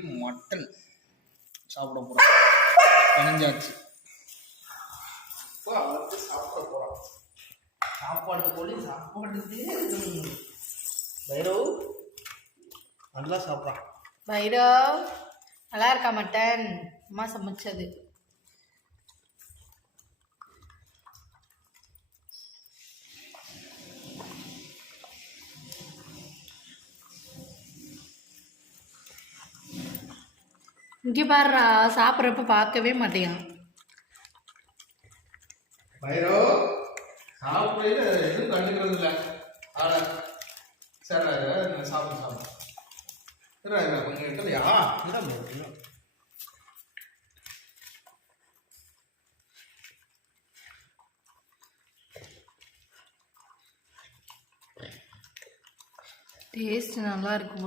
Mutton சாப்பிட போகிறோம். கணிஞ்சாச்சு. இப்போ அவருக்கு சாப்பிட போகிறோம். சாப்பாடு போலி சாப்பாடு பைரவ் நல்லா சாப்பிட்றான். பைரவ் நல்லா இருக்கா மட்டன்? அம்மா சமைச்சது. இங்கே பாடுறா, சாப்பிட்றப்ப பார்க்கவே மாட்டேன். பைரவ் சாப்பிட்றது எதுவும் கண்டுக்கிறது இல்லை. ஆட சரி சாப்பிடு கொஞ்சம் எடுக்கலையா? டேஸ்ட் நல்லா இருக்கும்.